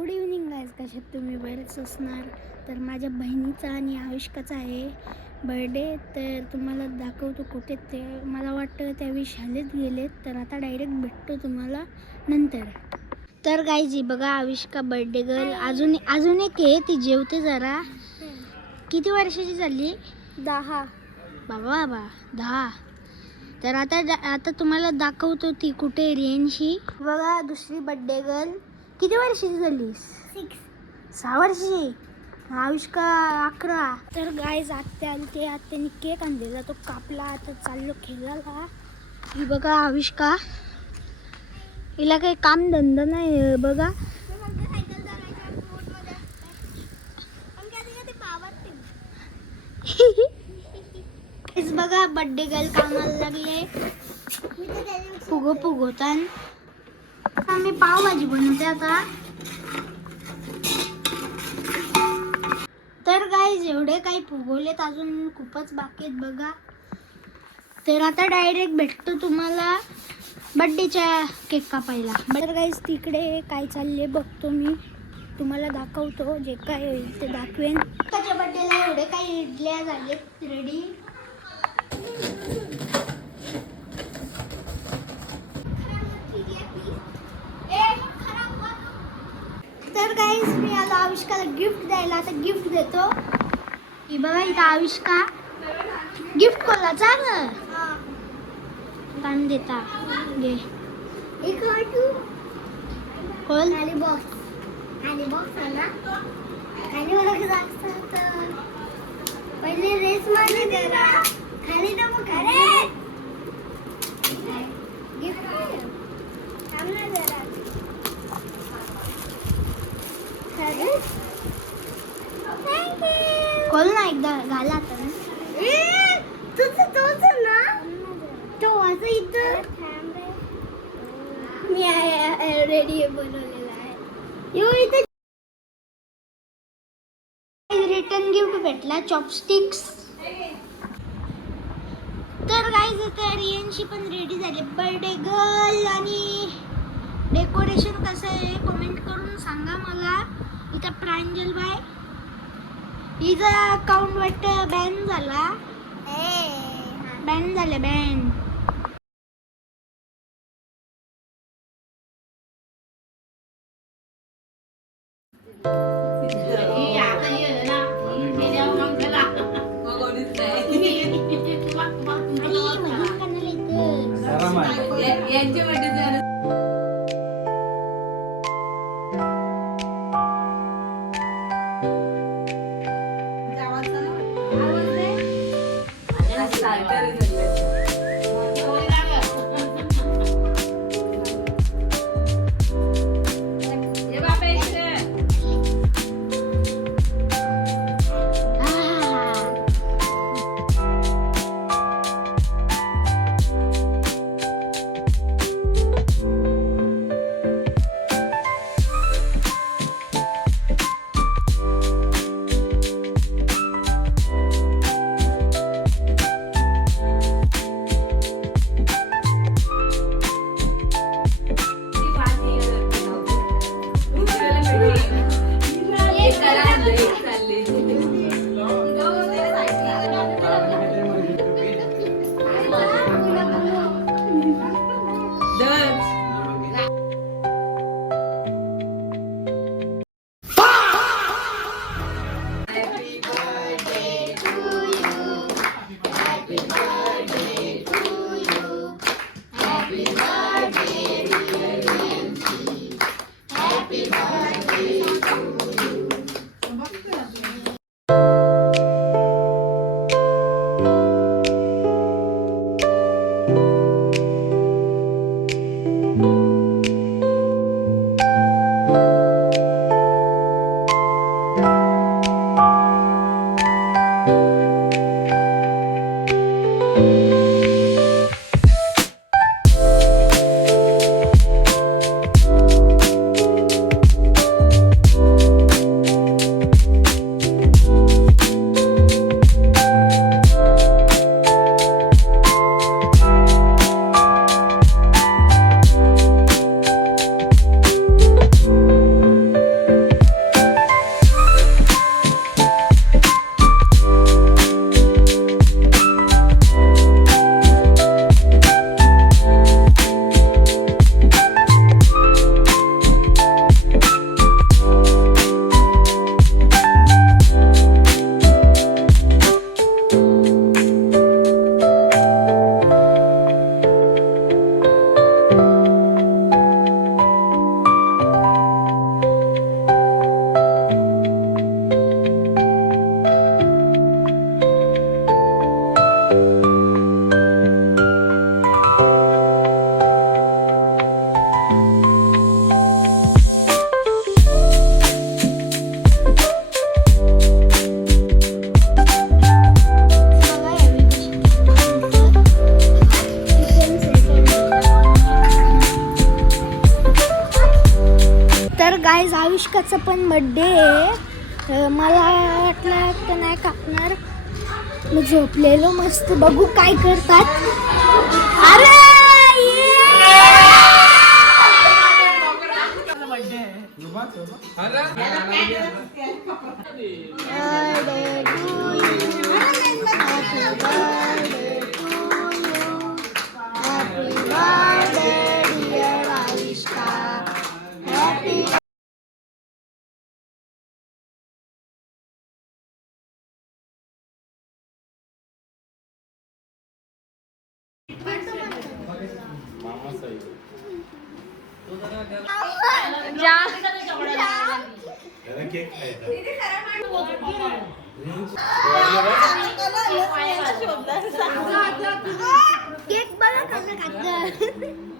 Good evening guys, कशात तुम्ही बरेच असणार. तर माझ्या बहिणीचा आणि आयुष्काचा आहे बर्थडे. तर तुम्हाला दाखवतो कुठे ते. मला वाटतं त्यावेळी शाळेत गेलेत, तर आता डायरेक्ट भेटतो तुम्हाला नंतर. तर गाईज ही बघा आयुष्का बर्थडे गर्ल. अजून एक आहे, ती जेवते जरा. किती वर्षाची झाली? 10. बाबा 10. तर आता तुम्हाला दाखवतो ती कुठे रेंजशी. बघा दुसरी बर्थडे गर्ल. किती वर्षाची झाली? 6 वर्षाची. आयुष्का 11. तर गाईज आत्याने केक आणलेला, तो कापला. आता चाललो खेळायला. ही बघा आयुष्का, हिला काही काम धंदा नाही बघा. बघा बर्थडे गर्ल कामाला लागले. फुगवतान मी पावभाजी बनवते आता. तर गाईज एवढे काही फुगवलेत, अजून खूपच बाकी आहेत बघा. तर आता डायरेक्ट भेटतो तुम्हाला बर्थडेच्या केक कापायला. तर गाईज तिकडे काय चालले बघतो मी, तुम्हाला दाखवतो. जे काय होईल ते दाखवेन. त्याच्या बर्थडेला एवढे काही इडल्या झालेत रेडी. तर गाईज मी आलो आविष्काला गिफ्ट द्यायला. आता गिफ्ट देतो. ही बघा इथं आविष्का गिफ्ट कोणाचा ग ताण देता घे. एक खोल. आणि बॉक्स आला. आणि मला पहिले रेस मध्ये जरा खाली नको. अरे गिफ्ट थांबना जरा. खोल ना एकदा. घाला आता तोच ना तो असं इथं. मी रेडी बनवलेला आहे. इथं रिटर्न गिफ्ट भेटला, चॉपस्टिक्स. तर गाईज इथे रियांशी पण रेडी झाले बर्थडे गर्ल. आणि डेकोरेशन कसं आहे कमेंट करून सांगा मला. इथं प्रांजल बाय, हिचा अकाउंट वाटतं बॅन झाला. बॅन. गाईज आयुष्काचा पण बड्डे आहे. मला वाटलं तर नाही कापणार. मी झोपलेलो मस्त. बघू काय करतात. अरे केक बघा कसं खातं.